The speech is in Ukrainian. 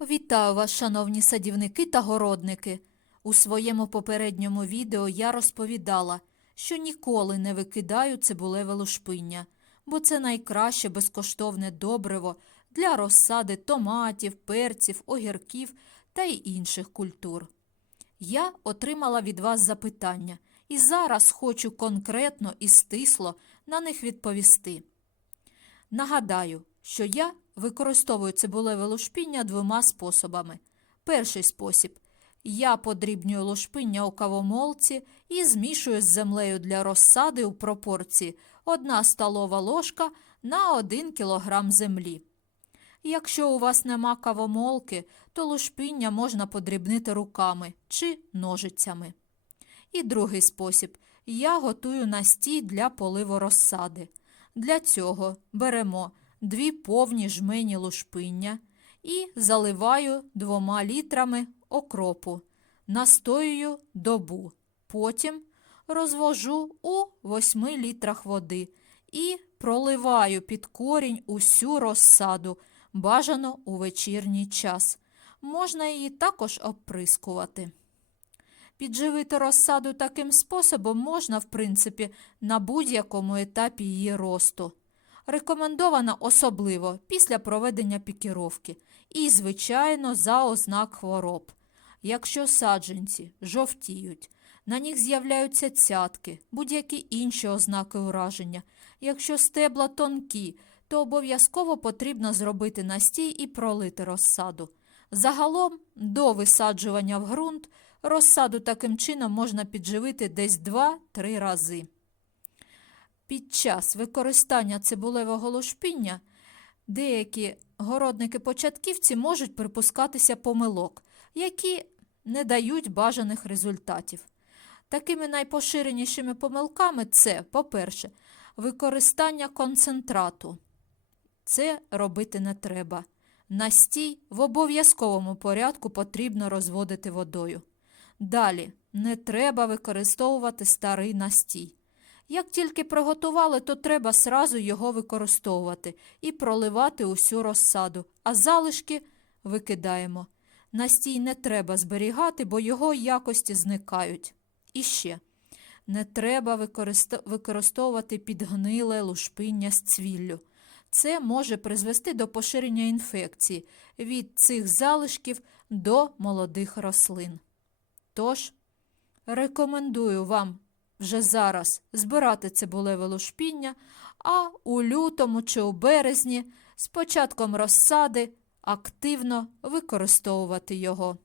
Вітаю вас, шановні садівники та городники. У своєму попередньому відео я розповідала, що ніколи не викидаю цибулеве лушпиння, бо це найкраще безкоштовне добриво для розсади томатів, перців, огірків та й інших культур. Я отримала від вас запитання і зараз хочу конкретно і стисло на них відповісти. Нагадаю, що я використовую цибулеве лушпіння двома способами. Перший спосіб я подрібнюю лушпиння у кавомолці і змішую з землею для розсади у пропорції 1 столова ложка на 1 кг землі. Якщо у вас нема кавомолки, то лушпиння можна подрібнити руками чи ножицями. І другий спосіб я готую настій для поливу розсади. Для цього беремо дві повні жмені лушпиння і заливаю двома літрами окропу, настоюю добу. Потім розвожу у 8 літрах води і проливаю під корінь усю розсаду, бажано у вечірній час. Можна її також обприскувати. Підживити розсаду таким способом можна, в принципі, на будь-якому етапі її росту. Рекомендовано особливо після проведення пікіровки і, звичайно, за ознак хвороб. Якщо саджанці жовтіють, на них з'являються цятки, будь-які інші ознаки ураження. Якщо стебла тонкі, то обов'язково потрібно зробити настій і пролити розсаду. Загалом, до висаджування в ґрунт, розсаду таким чином можна підживити десь 2-3 рази. Під час використання цибулевого лушпіння деякі городники-початківці можуть припускатися помилок, які не дають бажаних результатів. Такими найпоширенішими помилками це, по-перше, використання концентрату. Це робити не треба. Настій в обов'язковому порядку потрібно розводити водою. Далі не треба використовувати старий настій. Як тільки приготували, то треба сразу його використовувати і проливати усю розсаду, а залишки викидаємо. Настій не треба зберігати, бо його якості зникають. І ще не треба використовувати підгниле лушпиння з цвіллю. Це може призвести до поширення інфекції від цих залишків до молодих рослин. Тож, рекомендую вам вже зараз збирати цибулеве лушпіння, а у лютому чи у березні з початком розсади активно використовувати його.